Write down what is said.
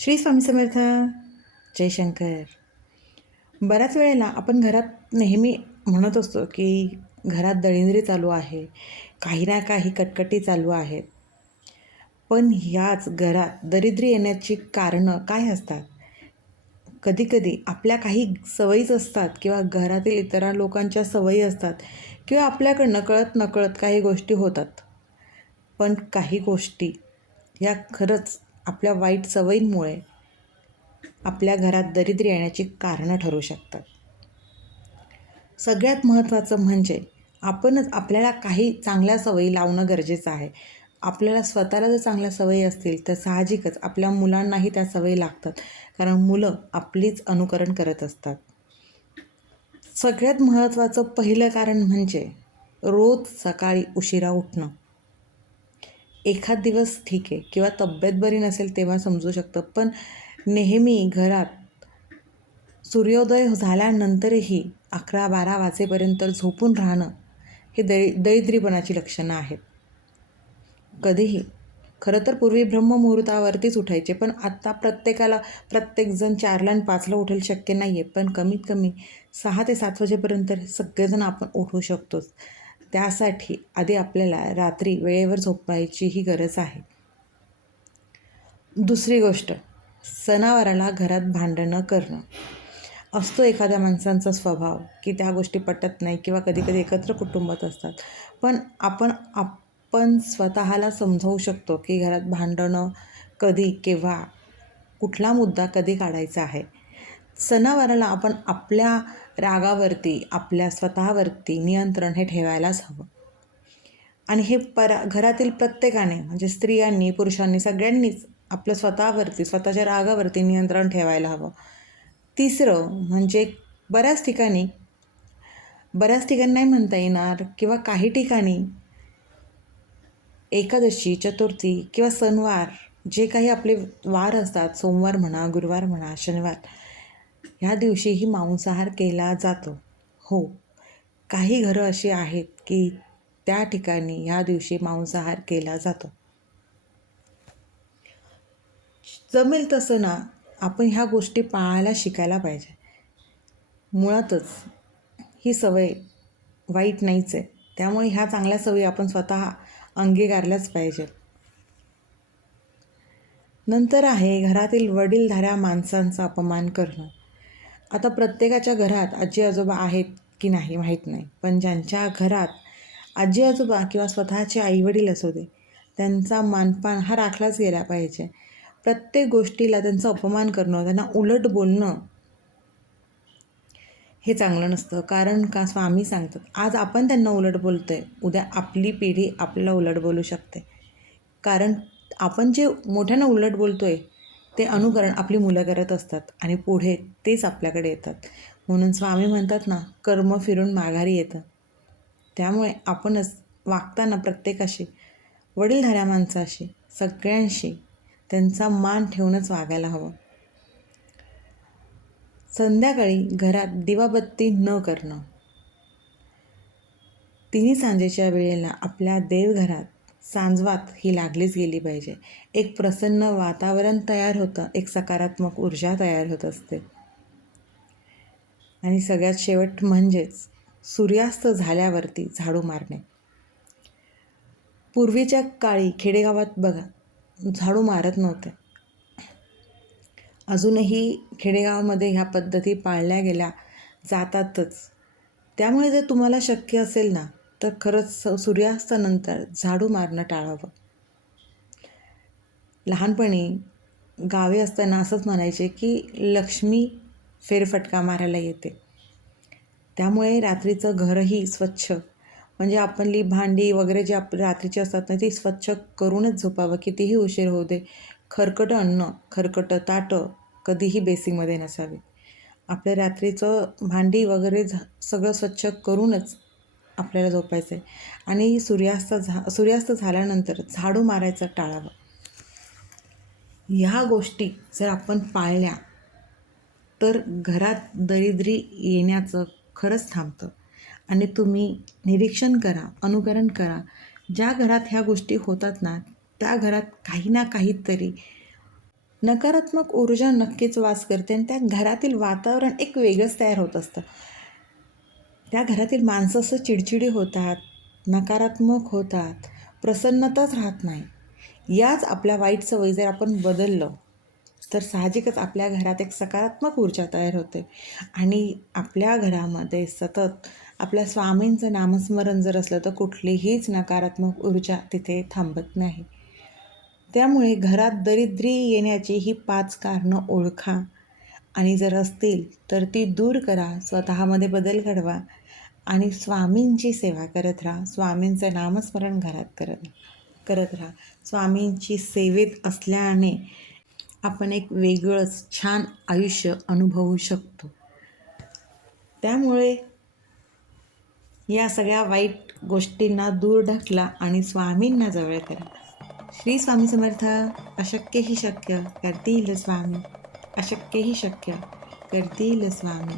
श्री स्वामी समर्थ. जयशंकर. बऱ्याच वेळेला आपण घरात नेहमी म्हणत असतो की घरात दळिंद्री चालू आहे, काही ना काही कटकटी चालू आहेत. पण ह्याच घरात दरिद्री येण्याची कारणं काय असतात? कधीकधी आपल्या काही सवयीच असतात किंवा घरातील इतर लोकांच्या सवयी असतात किंवा आपल्याकडनं कळत नकळत काही गोष्टी होतात. पण काही गोष्टी या खरंच आपल्या वाईट सवयींमुळे आपल्या घरात दरिद्री येण्याची कारणं ठरू शकतात. सगळ्यात महत्त्वाचं म्हणजे आपणच आपल्याला काही चांगल्या सवयी लावणं गरजेचं आहे. आपल्याला स्वतःला जर चांगल्या सवयी असतील तर साहजिकच आपल्या मुलांनाही त्या सवयी लागतात, कारण मुलं आपलीच अनुकरण करत असतात. सगळ्यात महत्त्वाचं पहिलं कारण म्हणजे रोज सकाळी उशिरा उठणं. एखाद दिवस ठीक आहे किंवा तब्येत बरी नसेल तेव्हा समजू शकतं, पण नेहमी घरात सूर्योदय झाल्यानंतरही 11-12 वाजेपर्यंत झोपून राहणं हे दरिद्रीपणाची लक्षणं आहेत. कधीही खरं तर पूर्वी ब्रह्ममुहूर्तावरतीच उठायचे, पण आत्ता प्रत्येकजण 4ला आणि 5ला उठेल शक्य नाही आहे, पण कमीत कमी 6 ते 7 वाजेपर्यंत सगळेजण आपण उठू शकतोच. त्यासाठी आधी आपल्याला रात्री वेळेवर झोपायचीही गरज आहे. दुसरी गोष्ट, सणावाराला घरात भांडणं करणं. असतो एखाद्या माणसांचा स्वभाव की त्या गोष्टी पटत नाही किंवा कधीकधी एकत्र कुटुंबात असतात, पण आपण स्वतःला समजावू शकतो की घरात भांडणं कधी, केव्हा, कुठला मुद्दा कधी काढायचा आहे. सणावाराला आपण आपल्या रागावरती, आपल्या स्वतःवरती नियंत्रण हे ठेवायलाच हवं. आणि हे घरातील प्रत्येकाने म्हणजे स्त्रियांनी, पुरुषांनी, सगळ्यांनीच आपलं स्वतःवरती, स्वतःच्या रागावरती नियंत्रण ठेवायला हवं. तिसरं म्हणजे बऱ्याच ठिकाणी नाही म्हणता येणार किंवा काही ठिकाणी एकादशी, चतुर्थी किंवा सणवार जे काही आपले वार असतात, सोमवार म्हणा, गुरुवार म्हणा, शनिवार, ह्या दिवशीही मांसाहार केला जातो. हो, काही घरं अशी आहेत की त्या ठिकाणी ह्या दिवशी मांसाहार केला जातो. जमेल तसं ना आपण ह्या गोष्टी पाळायला शिकायला पाहिजे. मुळातच ही सवय वाईट नाहीच आहे, त्यामुळे ह्या चांगल्या सवयी आपण स्वतः अंगीकारल्याच पाहिजे. नंतर आहे घरातील वडीलधाऱ्या माणसांचा अपमान करणं. आता प्रत्येकाच्या घरात आजी आजोबा आहेत की नाही माहीत नाही, पण ज्यांच्या घरात आजी आजोबा किंवा स्वतःचे आईवडील असू दे, त्यांचा मानपान हा राखलाच गेला पाहिजे. प्रत्येक गोष्टीला त्यांचा अपमान करणं, त्यांना उलट बोलणं हे चांगलं नसतं. कारण का स्वामी सांगतात, आज आपण त्यांना उलट बोलतो आहे, उद्या आपली पिढी आपल्याला उलट बोलू शकते. कारण आपण जे मोठ्यानं उलट बोलतो आहे ते अनुकरण आपली मुलं करत असतात आणि पुढे तेच आपल्याकडे येतात. म्हणून स्वामी म्हणतात ना, कर्म फिरून माघारी येतं. त्यामुळे आपणच वागताना प्रत्येकाशी, वडीलधाऱ्या माणसाशी, सगळ्यांशी त्यांचा मान ठेवूनच वागायला हवं. संध्याकाळी घरात दिवाबत्ती न करणं. तिन्ही सांजेच्या वेळेला आपल्या देवघरात सांजवात ही लागलीच गेली पाहिजे. एक प्रसन्न वातावरण तयार होतं, एक सकारात्मक ऊर्जा तयार होत असते. आणि सगळ्यात शेवट म्हणजेच सूर्यास्त झाल्यावरती झाडू मारणे. पूर्वीच्या काळी खेडेगावात बघा, झाडू मारत नव्हते. अजूनही खेडेगावामध्ये ह्या पद्धती पाळल्या गेल्या जातातच. त्यामुळे जर तुम्हाला शक्य असेल ना, तर खरंच सूर्यास्तानंतर झाडू मारणं टाळावं. लहानपणी गावी असताना असंच म्हणायचे की लक्ष्मी फेरफटका मारायला येते. त्यामुळे रात्रीचं घरही स्वच्छ, म्हणजे आपली भांडी वगैरे जे रात्रीची असतात ना, ती स्वच्छ करूनच झोपावं. कितीही उशीर होऊ दे, खरकटं अन्न, खरकटं ताटं कधीही बेसिंगमध्ये नसावी. आपल्या रात्रीचं भांडी वगैरे सगळं स्वच्छ करूनच आपल्याला झोपायचं आहे. आणि सूर्यास्त झाल्यानंतर झाडू मारायचं टाळावं. ह्या गोष्टी जर आपण पाळल्या तर घरात दरिद्री येण्याचं खरंच थांबतं. आणि तुम्ही निरीक्षण करा, अनुकरण करा. ज्या घरात ह्या गोष्टी होतात ना, त्या घरात काही ना काहीतरी नकारात्मक ऊर्जा नक्कीच वास करते आणि त्या घरातील वातावरण एक वेगळंच तयार होत असतं. त्या घरातील माणसं असं चिडचिडी होतात, नकारात्मक होतात, प्रसन्नताच राहत नाही. याच आपल्या वाईट सवयी जर आपण बदललं तर साहजिकच आपल्या घरात एक सकारात्मक ऊर्जा तयार होते आणि आपल्या घरामध्ये सतत आपल्या स्वामींचं नामस्मरण जर असलं तर कुठलीहीच नकारात्मक ऊर्जा तिथे थांबत नाही. त्यामुळे घरात दरिद्री येण्याची ही 5 कारणं ओळखा आणि जर असतील तर ती दूर करा, स्वतःमध्ये बदल घडवा आणि स्वामींची सेवा करत राहा. स्वामींचं नामस्मरण घरात करत राहा. स्वामींची सेवेत असल्याने आपण एक वेगळंच छान आयुष्य अनुभवू शकतो. त्यामुळे या सगळ्या वाईट गोष्टींना दूर ढकला आणि स्वामींना जवळ करा. श्री स्वामी समर्थ. अशक्य ही शक्य करतील स्वामी, अशक्य ही शक्य करतील स्वामी.